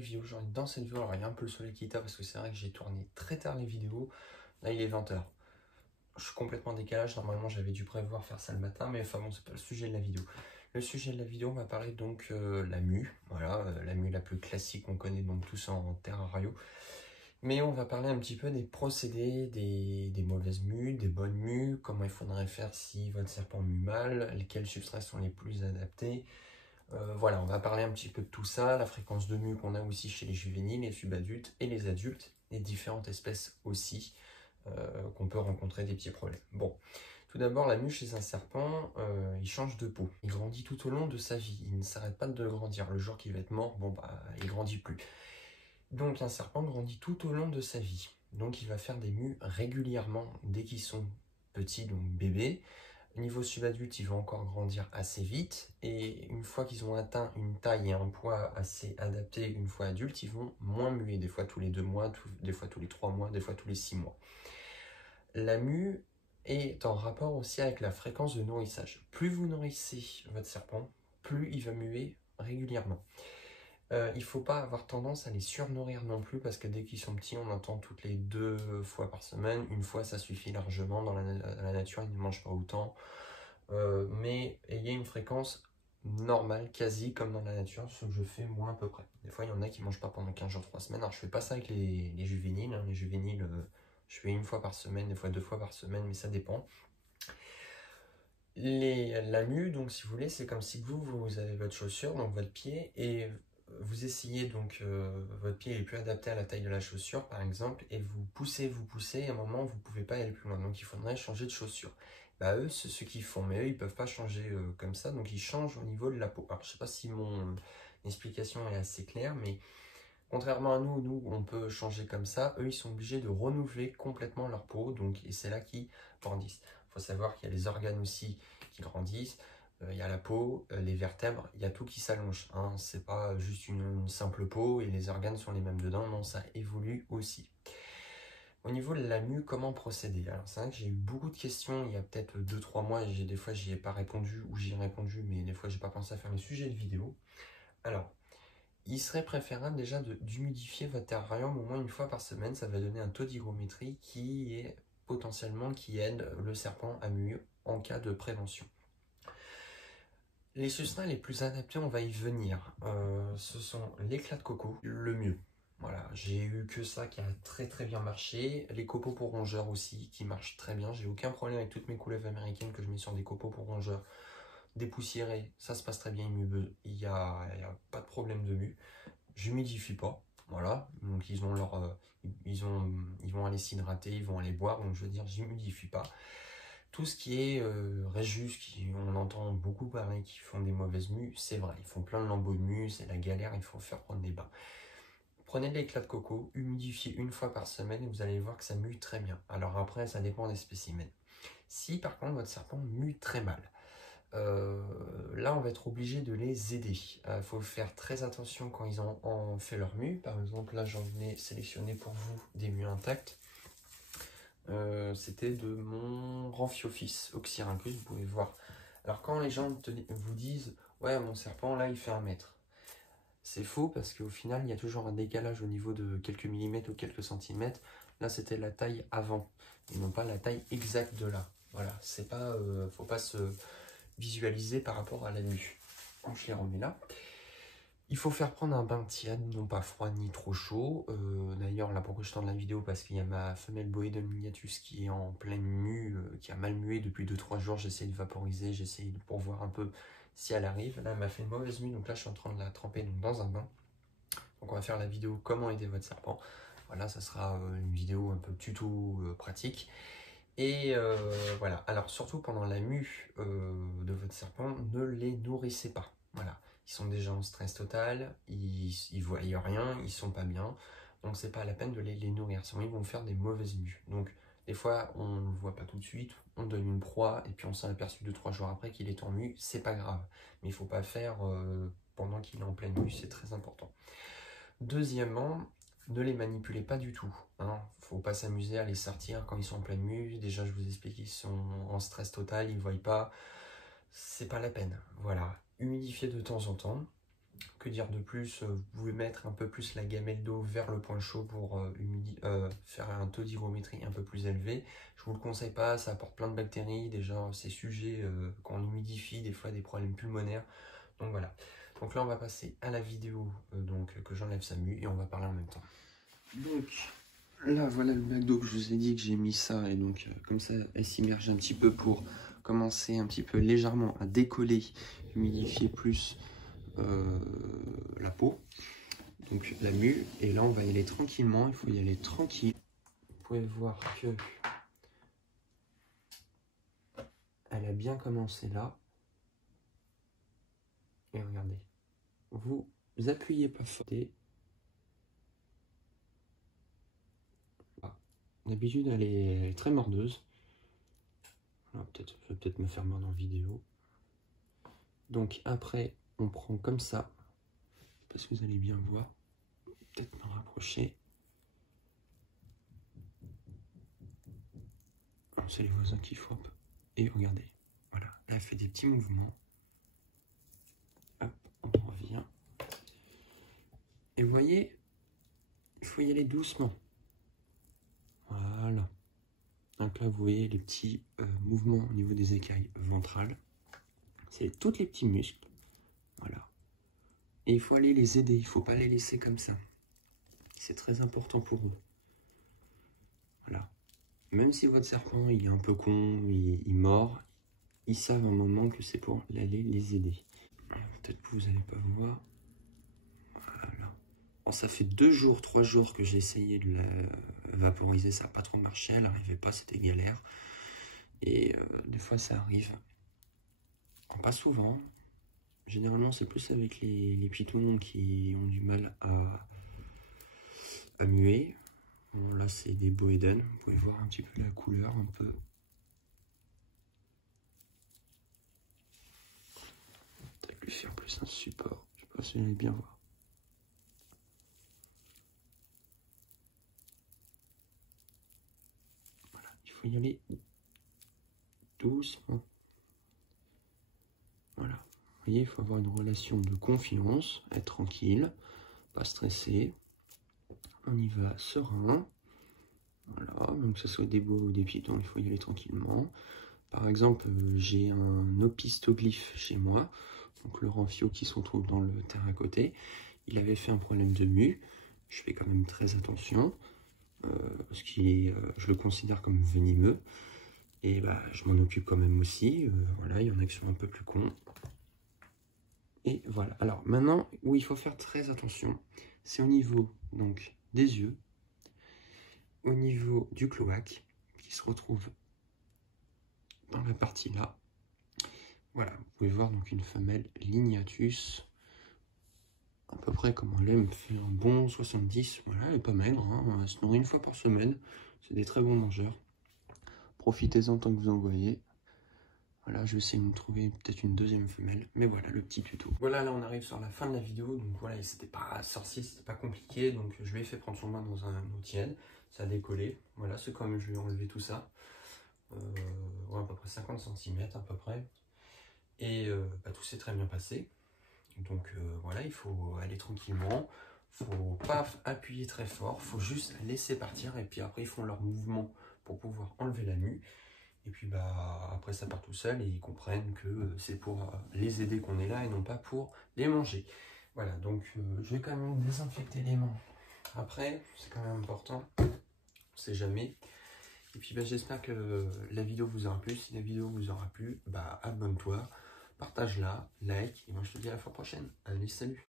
nouvelle vidéo. Aujourd'hui, dans cette vidéo, alors il y a un peu le soleil qui tape parce que c'est vrai que j'ai tourné très tard les vidéos. Là, il est 20h. Je suis complètement en décalage. Normalement, j'avais dû prévoir faire ça le matin, mais enfin bon, c'est pas le sujet de la vidéo. Le sujet de la vidéo, on va parler donc la mue. Voilà, la mue la plus classique qu'on connaît donc tous en terrario. Mais on va parler un petit peu des procédés, des mauvaises mues, des bonnes mues, comment il faudrait faire si votre serpent mue mal, lesquels substrats sont les plus adaptés. Voilà, on va parler un petit peu de tout ça, la fréquence de mue qu'on a aussi chez les juvéniles, les subadultes et les adultes, et différentes espèces aussi qu'on peut rencontrer des petits problèmes. Bon, tout d'abord, la mue chez un serpent, il change de peau. Il grandit tout au long de sa vie, il ne s'arrête pas de grandir. Le jour qu'il va être mort, bon bah, il grandit plus. Donc un serpent grandit tout au long de sa vie. Donc il va faire des mues régulièrement dès qu'ils sont petits, donc bébés. Au niveau subadulte, ils vont encore grandir assez vite et une fois qu'ils ont atteint une taille et un poids assez adapté, une fois adultes, ils vont moins muer, des fois tous les 2 mois, des fois tous les 3 mois, des fois tous les 6 mois. La mue est en rapport aussi avec la fréquence de nourrissage. Plus vous nourrissez votre serpent, plus il va muer régulièrement. Il ne faut pas avoir tendance à les surnourrir non plus parce que dès qu'ils sont petits, on entend toutes les 2 fois par semaine. Une fois, ça suffit largement. Dans la nature, ils ne mangent pas autant. Mais ayez une fréquence normale, quasi comme dans la nature, ce que je fais moi à peu près. Des fois, il y en a qui ne mangent pas pendant 15 jours, 3 semaines. Alors, je ne fais pas ça avec les juvéniles. Hein. Les juvéniles, je fais 1 fois par semaine, des fois 2 fois par semaine, mais ça dépend. La mue, donc si vous voulez, c'est comme si vous avez votre chaussure, donc votre pied, et vous essayez donc, votre pied est plus adapté à la taille de la chaussure par exemple, et vous poussez, et à un moment vous ne pouvez pas aller plus loin, donc il faudrait changer de chaussure. Bah eux, c'est ce qu'ils font, mais eux ils peuvent pas changer comme ça, donc ils changent au niveau de la peau. Alors je sais pas si mon explication est assez claire, mais contrairement à nous on peut changer comme ça, eux ils sont obligés de renouveler complètement leur peau, donc, et c'est là qu'ils grandissent. Il faut savoir qu'il y a les organes aussi qui grandissent, il y a la peau, les vertèbres, il y a tout qui s'allonge. Hein. C'est pas juste une simple peau et les organes sont les mêmes dedans, non, ça évolue aussi. Au niveau de la mue, comment procéder? Alors c'est vrai que j'ai eu beaucoup de questions il y a peut-être 2-3 mois, et des fois j'y ai pas répondu ou j'y ai répondu, mais des fois j'ai pas pensé à faire les sujets de vidéo. Alors, il serait préférable déjà d'humidifier votre terrarium au moins 1 fois par semaine. Ça va donner un taux d'hygrométrie qui est potentiellement qui aide le serpent à muer en cas de prévention. Les substrats les plus adaptés, on va y venir. Ce sont l'éclat de coco, le mieux. Voilà, j'ai eu que ça qui a très bien marché. Les copeaux pour rongeurs aussi qui marchent très bien. J'ai aucun problème avec toutes mes couleuvres américaines que je mets sur des copeaux pour rongeurs. Dépoussiéré, ça se passe très bien, il y a pas de problème de mue. J'humidifie pas, voilà, donc ils vont aller s'hydrater, ils vont aller boire, donc je veux dire, j'humidifie pas. Tout ce qui est Réjus, on entend beaucoup parler qui font des mauvaises mues, c'est vrai, ils font plein de lambeaux de mue, c'est la galère, il faut faire prendre des bains. Prenez de l'éclat de coco, humidifiez 1 fois par semaine et vous allez voir que ça mue très bien. Alors après, ça dépend des spécimens. Si par contre votre serpent mue très mal, là on va être obligé de les aider. Il faut faire très attention quand ils ont fait leur mue. Par exemple, là j'en ai sélectionné pour vous des mues intactes. C'était de mon Ramphiophis Oxyrhynchus, vous pouvez voir. Alors quand les gens vous disent « Ouais, mon serpent là il fait 1 mètre », c'est faux parce qu'au final il y a toujours un décalage au niveau de quelques millimètres ou quelques centimètres. Là c'était la taille avant et non pas la taille exacte de là. Voilà, c'est pas, faut pas se visualiser par rapport à la mue. Donc je les remets là. Il faut faire prendre un bain tiède, non pas froid ni trop chaud. D'ailleurs, là pourquoi je tourne la vidéo, parce qu'il y a ma femelle Boedon miniatus qui est en pleine mue, qui a mal mué depuis 2-3 jours. J'essaie de vaporiser, pour voir un peu si elle arrive. Là, elle m'a fait une mauvaise mue, donc là je suis en train de la tremper donc, dans un bain. Donc on va faire la vidéo comment aider votre serpent. Voilà, ça sera une vidéo un peu tuto pratique. Et voilà, alors surtout pendant la mue de votre serpent, ne les nourrissez pas. Voilà, ils sont déjà en stress total, ils voient rien, ils sont pas bien, donc c'est pas la peine de les nourrir, sinon ils vont faire des mauvaises mues. Donc des fois on ne le voit pas tout de suite, on donne une proie et puis on s'est aperçu 2-3 jours après qu'il est en mue, c'est pas grave, mais il faut pas faire pendant qu'il est en pleine mue, c'est très important. Deuxièmement, ne les manipulez pas du tout. Hein. Faut pas s'amuser à les sortir quand ils sont en pleine mue. Déjà, je vous explique qu'ils sont en stress total, ils ne voient pas. C'est pas la peine. Voilà. Humidifiez de temps en temps. Que dire de plus? Vous pouvez mettre un peu plus la gamelle d'eau vers le point chaud pour faire un taux d'hygrométrie un peu plus élevé. Je vous le conseille pas, ça apporte plein de bactéries. Déjà, c'est sujet quand on humidifie, des fois des problèmes pulmonaires. Donc voilà. Donc là, on va passer à la vidéo que j'enlève sa mue et on va parler en même temps. Donc là, voilà le bac d'eau que je vous ai dit que j'ai mis ça. Et donc, comme ça, elle s'immerge un petit peu pour commencer un petit peu légèrement à décoller, humidifier plus la peau, donc la mue. Et là on va y aller tranquillement, il faut y aller tranquille. Vous pouvez voir que elle a bien commencé là, et regardez, vous appuyez pas fort. D'habitude elle est très mordeuse, je vais peut-être me faire mordre en vidéo. Donc après on prend comme ça, parce que vous allez bien voir, peut-être me rapprocher. C'est les voisins qui frappent. Et regardez, voilà, là elle fait des petits mouvements. Hop, on revient. Et vous voyez, il faut y aller doucement. Voilà. Donc là, vous voyez les petits mouvements au niveau des écailles ventrales. C'est tous les petits muscles. Voilà. Et il faut aller les aider, il ne faut pas les laisser comme ça. C'est très important pour eux. Voilà. Même si votre serpent, il est un peu con, il mord, ils savent un moment que c'est pour aller les aider. Peut-être que vous n'allez pas voir. Voilà. Bon, ça fait 2 jours, 3 jours que j'ai essayé de la vaporiser, ça n'a pas trop marché, elle n'arrivait pas, c'était galère. Et des fois ça arrive. Pas souvent. Généralement c'est plus avec les pitons qui ont du mal à muer. Bon, là c'est des Boheden, vous pouvez voir un petit peu la couleur un peu. Peut-être lui faire plus un support, je sais pas si vous allez bien voir. Voilà, il faut y aller doucement. Voilà, vous voyez, il faut avoir une relation de confiance, être tranquille, pas stressé. On y va serein. Voilà, donc que ce soit des bois ou des pitons, il faut y aller tranquillement. Par exemple, j'ai un opistoglyphe chez moi, donc le ramphio qui se retrouve dans le terrain à côté. Il avait fait un problème de mue. Je fais quand même très attention, parce je le considère comme venimeux. Et bah, je m'en occupe quand même aussi. Voilà, il y en a qui sont un peu plus cons. Et voilà. Alors maintenant, où il faut faire très attention, c'est au niveau donc des yeux, au niveau du cloaque, qui se retrouve dans la partie là. Voilà, vous pouvez voir donc une femelle Lignatus, à peu près comme elle me fait un bon 70. Voilà, elle est pas maigre, hein, elle se nourrit 1 fois par semaine. C'est des très bons mangeurs. Profitez-en tant que vous en voyez. Voilà, je vais essayer de me trouver peut-être une 2e femelle. Mais voilà, le petit tuto. Voilà, là on arrive sur la fin de la vidéo. Donc voilà, c'était pas sorcier, c'était pas compliqué. Donc je lui ai fait prendre son bain dans un eau tiède. Ça a décollé. Voilà, c'est comme je lui ai enlevé tout ça. Ouais, à peu près 50 cm à peu près. Et bah, tout s'est très bien passé. Donc voilà, il faut aller tranquillement. Faut pas appuyer très fort. Faut juste laisser partir. Et puis après, ils font leur mouvement pour pouvoir enlever la mue. Et puis bah après ça part tout seul et ils comprennent que c'est pour les aider qu'on est là et non pas pour les manger. Voilà, donc je vais quand même désinfecter les mains. Après, c'est quand même important, on sait jamais. Et puis bah, j'espère que la vidéo vous aura plu. Si la vidéo vous aura plu, bah abonne-toi, partage-la, like, et moi je te dis à la fois prochaine. Allez, salut!